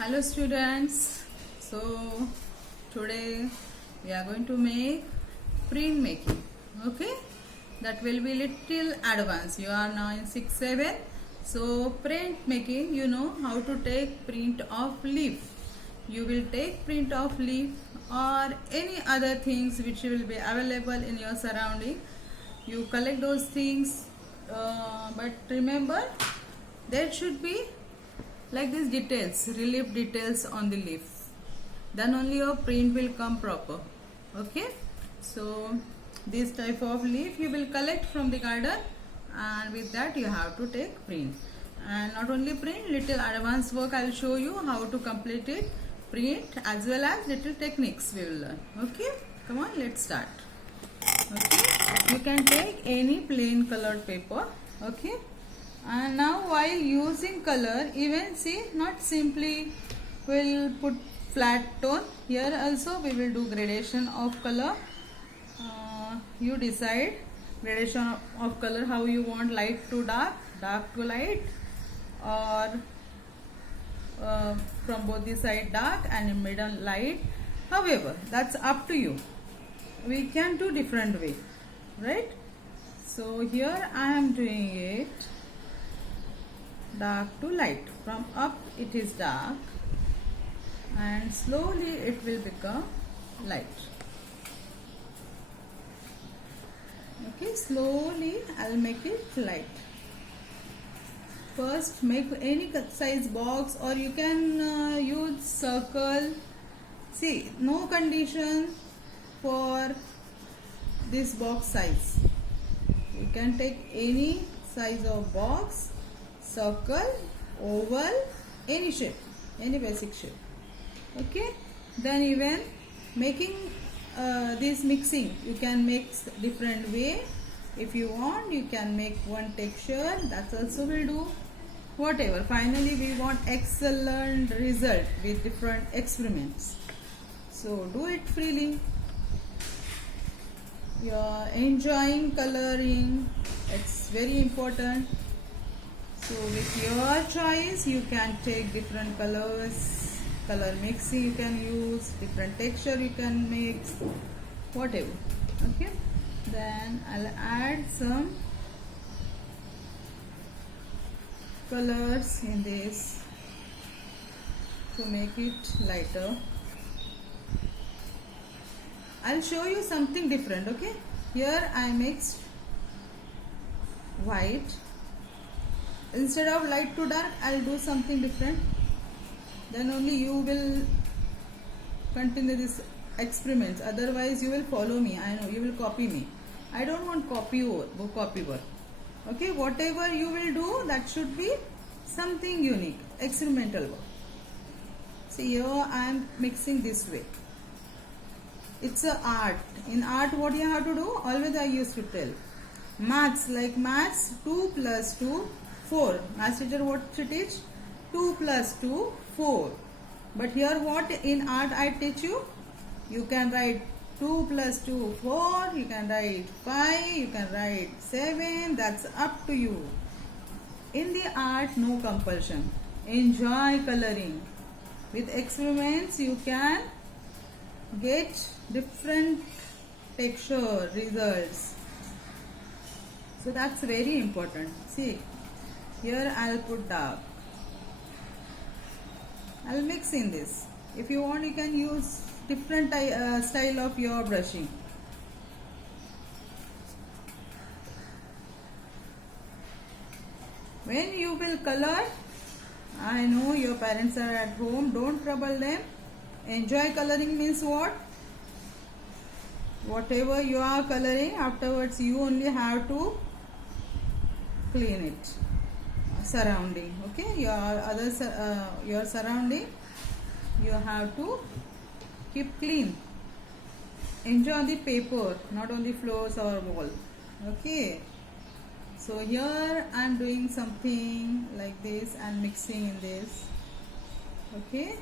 Hello students. So today we are going to make print making. Okay, that will be little advanced. You are now in 6-7. So print making, you know how to take print of leaf. You will take print of leaf or any other things which will be available in your surrounding. You collect those things, but remember there should be like these details, relief details on the leaf. Then only your print will come proper. Okay, so this type of leaf you will collect from the garden, and with that you have to take print. And not only print, little advanced work I will show you how to complete it, print, as well as little techniques we will learn. Okay, come on, let's start. Okay, you can take any plain colored paper. Okay, and now while using color, even see, not simply we'll put flat tone, here also we will do gradation of color. You decide gradation of color, how you want, light to dark, dark to light, or from both the side dark and in middle light. However, that's up to you. We can do different way, right? So here I am doing it dark to light. From up it is dark and slowly it will become light. Okay, slowly I'll make it light. First make any size box, or you can use circle. See, no condition for this box size. You can take any size of box, circle, oval, any shape, any basic shape. Okay, then even making this mixing, you can make different way. If you want, you can make one texture, that also will do. Whatever, finally we want excellent result with different experiments, so do it freely. You're enjoying coloring, it's very important. So with your choice, you can take different colors, color mixing you can use, different texture you can mix, whatever. Okay, then I'll add some colors in this to make it lighter. I'll show you something different. Okay, here I mixed white. Instead of light to dark, I'll do something different. Then only you will continue this experiments. Otherwise, you will follow me. I know you will copy me. I don't want copy work. Okay, whatever you will do, that should be something unique, experimental work. See, here I am mixing this way. It's a art. In art, what you have to do? Always I used to tell. Maths, like maths, 2 plus 2, 4. Maths teacher what she teach? 2 plus 2, 4. But here what in art I teach you? You can write 2 plus 2, 4. You can write 5. You can write 7. That's up to you. In the art, no compulsion. Enjoy coloring. With experiments, you can get different texture results. So that's very important. See, here I'll put dark. I'll mix in this. If you want, you can use different style of your brushing. When you will color, I know your parents are at home, don't trouble them. Enjoy coloring means what? Whatever you are coloring, afterwards you only have to clean it. Surrounding, okay, your surrounding you have to keep clean. Enjoy the paper, not on the floors or wall. Okay, so here I am doing something like this and mixing in this. Okay,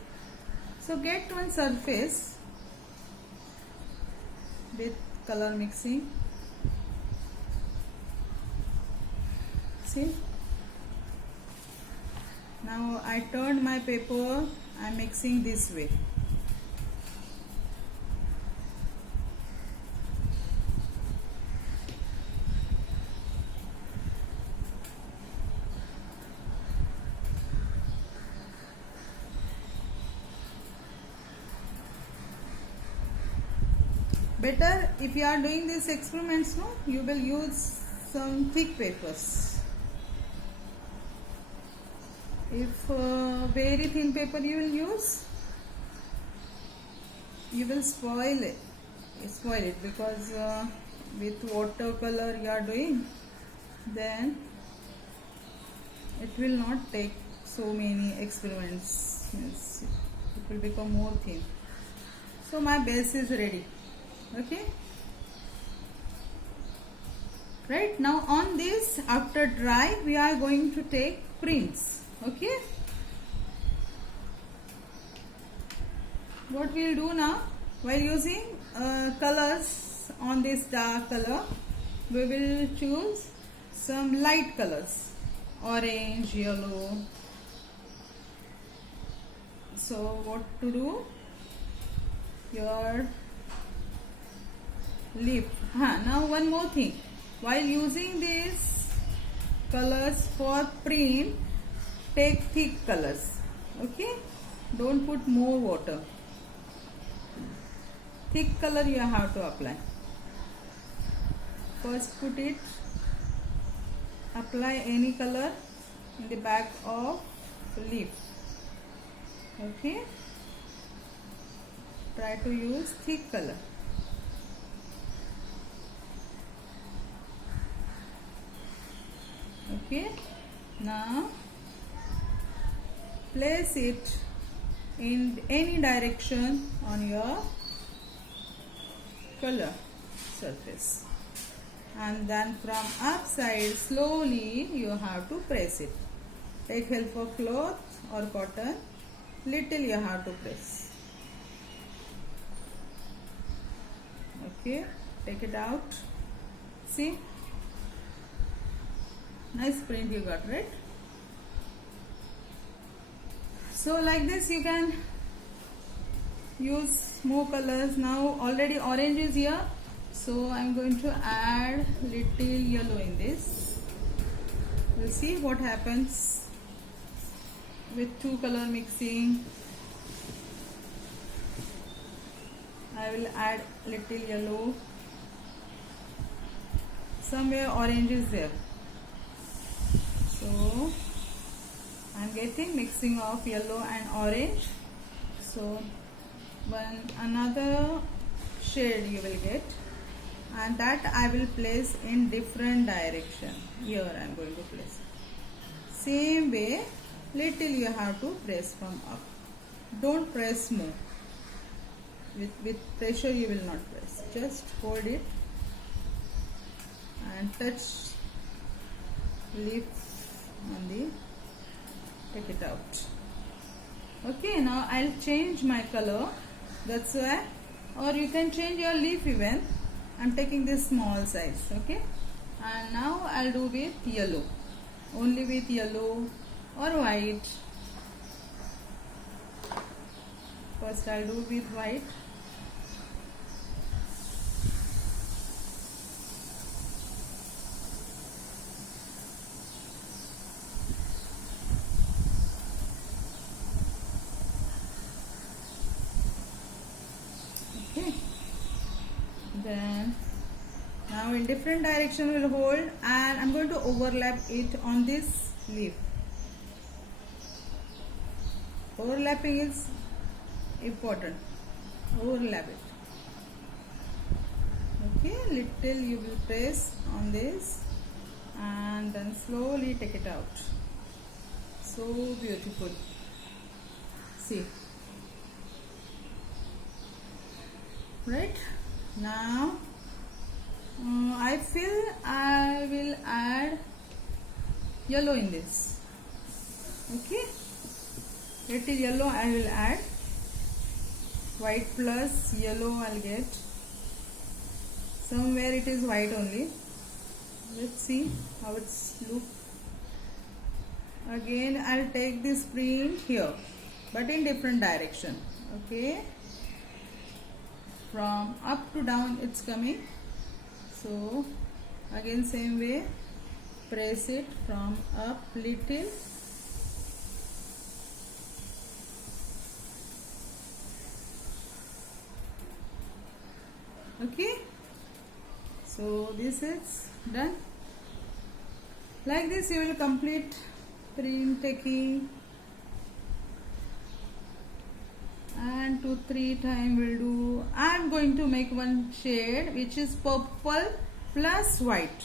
so get one surface with color mixing. See, now I turned my paper I'm mixing this way. Better if you are doing these experiments, no, you will use some thick papers. If very thin paper you will use, you will spoil it because with watercolor you are doing, then it will not take so many experiments. It will become more thin. So my base is ready. Okay, right now on this, after dry, we are going to take prints. Okay, what we will do now, while using colors on this dark color, we will choose some light colors, orange, yellow. So what to do, your lip. Now one more thing, while using these colors for print, take thick colors. Okay, don't put more water. Thick color you have to apply. First put it, apply any color in the back of lip. Okay, try to use thick color. Okay, now place it in any direction on your color surface, and then from upside slowly you have to press it. Take help of cloth or cotton, little you have to press. Okay, take it out. See, nice print you got, right? So like this you can use more colors. Now already orange is here, so I'm going to add little yellow in this. We'll see what happens with two color mixing. I will add little yellow. Somewhere orange is there, so I'm getting mixing of yellow and orange. So another shade you will get, and that I will place in different direction. Here I am going to place. Same way, little you have to press from up. Don't press more. With pressure you will not press. Just hold it and touch lip on the, take it out. Okay, now I'll change my color. That's why, or you can change your leaf even. I'm taking this small size. Okay, and now I'll do with yellow, only with yellow or white. First I'll do with white. Okay, then now in different direction we'll hold, and I'm going to overlap it on this leaf. Overlapping is important. Overlap it. Okay, little you will press on this and then slowly take it out. So beautiful. See, right now I feel I will add yellow in this. Okay, little yellow I will add. White plus yellow I'll get. Somewhere it is white only. Let's see how it's look. Again I'll take this print here. but in different direction. Okay, from up to down it's coming. So again same way, press it from up little. Okay, so this is done. Like this you will complete print taking, and 2-3 times will do. I am going to make one shade which is purple plus white.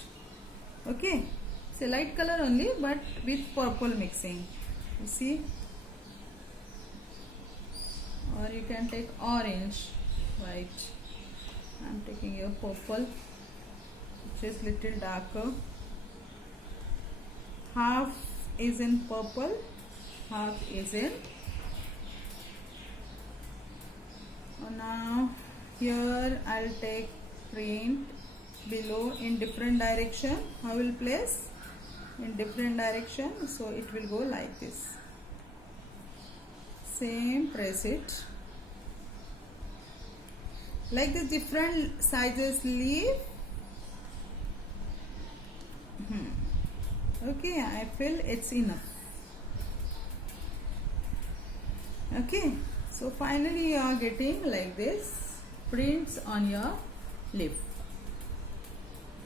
Okay, it's a light color only but with purple mixing, you see, or you can take orange, white. I am taking a purple which is little darker. Half is in purple, half is in. Now here I'll take print below in different direction. I will place in different direction, so it will go like this. Same, press it like the different sizes leave. Okay, I feel it's enough. Okay, so finally you are getting like this prints on your lip.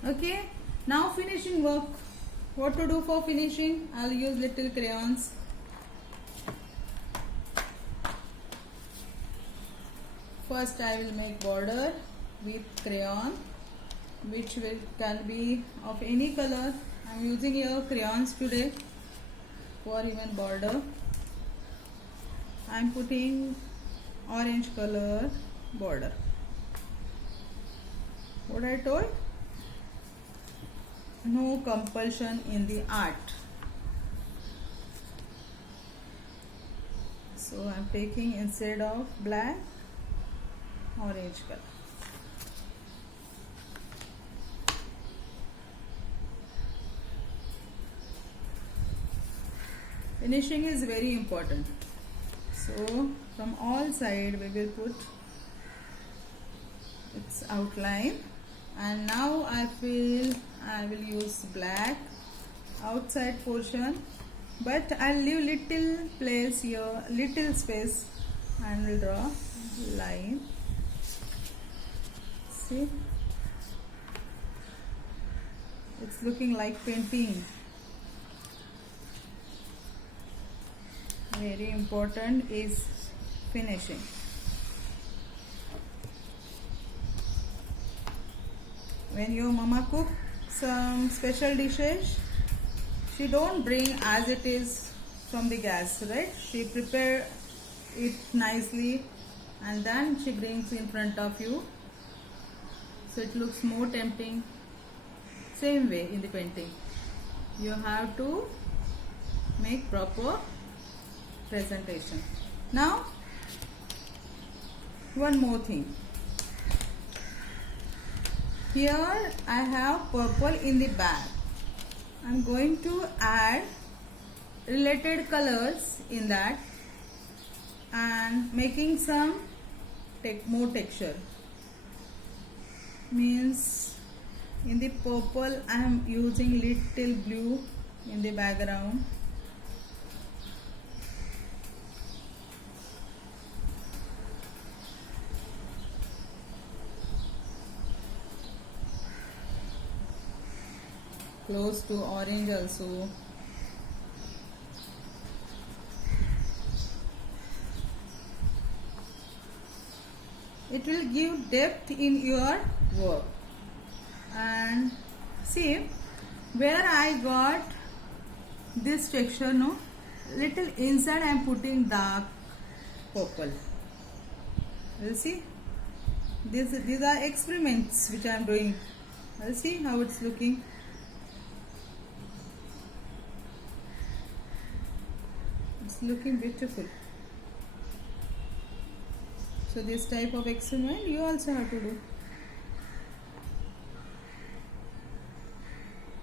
Okay, now finishing work. What to do for finishing? I'll use little crayons. First I will make border with crayon, which can be of any color. I am using here crayons today for even border. I am putting orange color border. What I told? No compulsion in the art. So I am taking, instead of black, orange color. Finishing is very important. So from all side we will put its outline, and now I feel I will use black outside portion, but I'll leave little place here, little space, and will draw line. See, it's looking like painting. Very important is finishing. When your mama cook some special dishes, she don't bring as it is from the gas, right? She prepare it nicely and then she brings in front of you, so it looks more tempting. Same way in the painting, you have to make proper presentation. Now one more thing, here I have purple in the back. I'm going to add related colors in that and making some more texture. Means in the purple I am using little blue in the background. Close to orange also. It will give depth in your work. And see where I got this texture, no, little inside I am putting dark purple. You see, these are experiments which I am doing. You see how it's looking. It's looking beautiful. So this type of experiment you also have to do.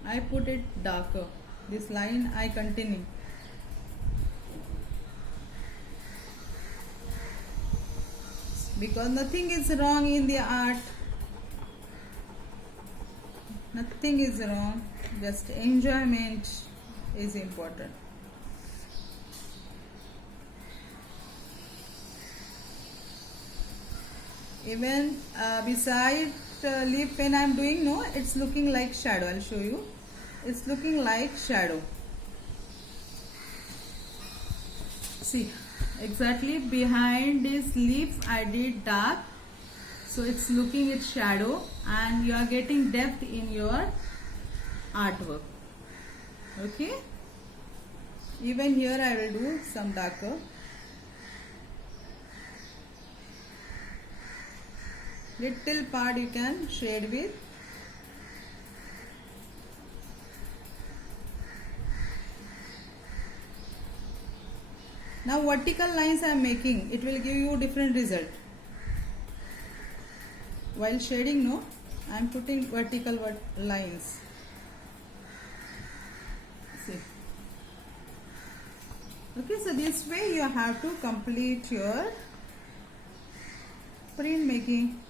I put it darker. This line I continue. because nothing is wrong in the art. Nothing is wrong, just enjoyment is important. Even beside leaf when I am doing, no, it's looking like shadow. I'll show you. It's looking like shadow. See, exactly behind this leaf I did dark, so it's looking with shadow, and you are getting depth in your artwork. Okay, even here I will do some darker. Little part you can shade with. Now vertical lines I am making, it will give you different result. While shading, no, I am putting vertical lines. See. Okay, so this way you have to complete your print making.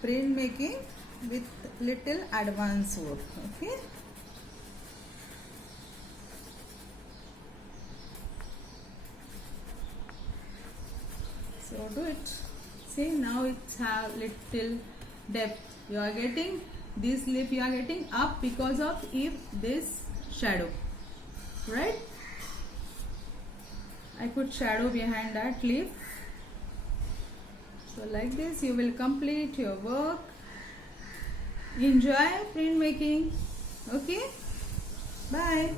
Print making with little advanced work. Okay, so do it. See, now it's have little depth. You are getting this leaf, you are getting up because of this shadow, right? I put shadow behind that leaf. So like this you will complete your work. Enjoy print making. Okay, bye.